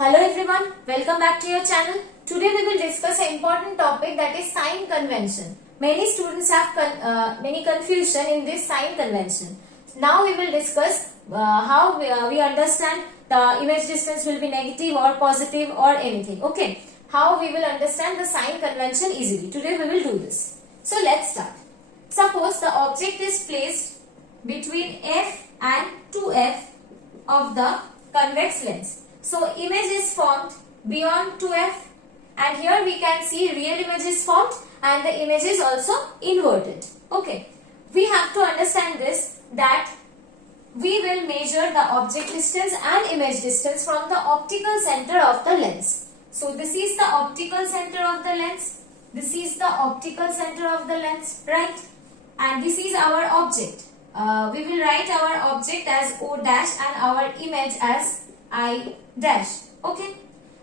Hello everyone, welcome back to your channel. Today we will discuss an important topic, that is sign convention. Many students have many confusion in this sign convention. Now we will discuss how we understand the image distance will be negative or positive or anything. Okay, how we will understand the sign convention easily. Today we will do this. So let's start. Suppose the object is placed between f and 2f of the convex lens. So image is formed beyond 2f, and here we can see real image is formed and the image is also inverted. Okay, we have to understand this, that we will measure the object distance and image distance from the optical center of the lens. So this is the optical center of the lens, this is the optical center of the lens, right? And this is our object. We will write our object as O dash and our image as I dash. Okay,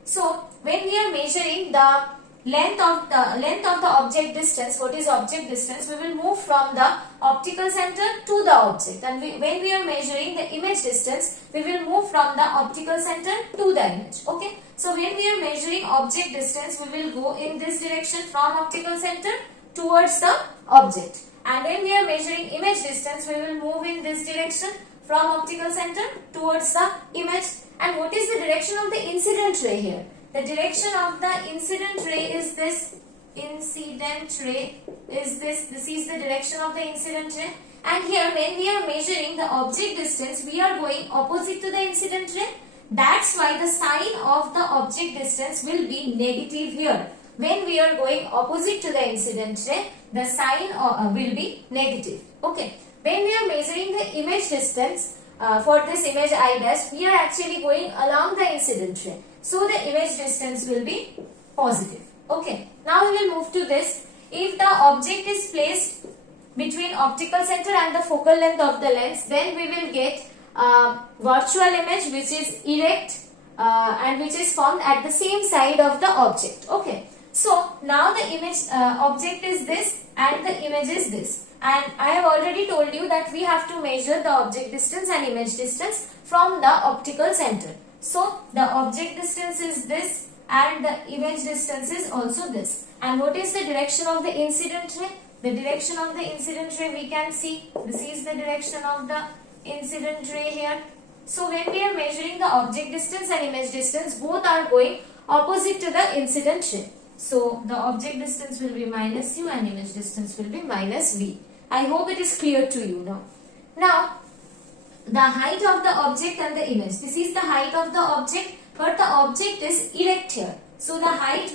so when we are measuring the length of the object distance, what is object distance, we will move from the optical center to the object, and when we are measuring the image distance, we will move from the optical center to the image. Okay, so when we are measuring object distance, we will go in this direction from optical center towards the object, and when we are measuring image distance, we will move in this direction from optical center towards the image. And what is the direction of the incident ray here? The direction of the incident ray is this. Incident ray is this. This is the direction of the incident ray. And here when we are measuring the object distance, we are going opposite to the incident ray. That's why the sign of the object distance will be negative here. When we are going opposite to the incident ray, the sign will be negative. Okay. When we are measuring the image distance, for this image I dash, we are actually going along the incident ray. So the image distance will be positive. Okay. Now we will move to this. If the object is placed between optical center and the focal length of the lens, then we will get a virtual image which is erect and which is formed at the same side of the object. Okay. So now the image object is this and the image is this. And I have already told you that we have to measure the object distance and image distance from the optical center. So the object distance is this and the image distance is also this. And what is the direction of the incident ray? The direction of the incident ray we can see. This is the direction of the incident ray here. So when we are measuring the object distance and image distance, both are going opposite to the incident ray. So the object distance will be minus u and image distance will be minus v. I hope it is clear to you now. Now, the height of the object and the image. This is the height of the object, but the object is erect here. So the height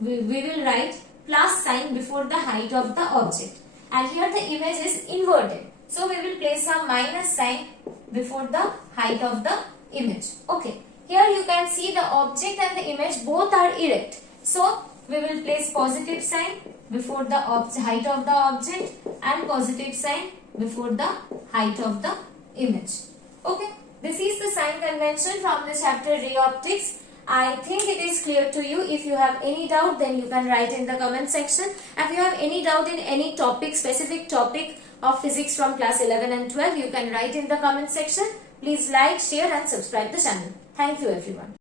we will write plus sign before the height of the object. And here the image is inverted. So we will place a minus sign before the height of the image. Okay. Here you can see the object and the image both are erect. So we will place positive sign before the height of the object and positive sign before the height of the image. Okay, this is the sign convention from the chapter Ray Optics. I think it is clear to you. If you have any doubt, then you can write in the comment section. If you have any doubt in any topic, specific topic of physics from class 11 and 12, you can write in the comment section. Please like, share and subscribe the channel. Thank you everyone.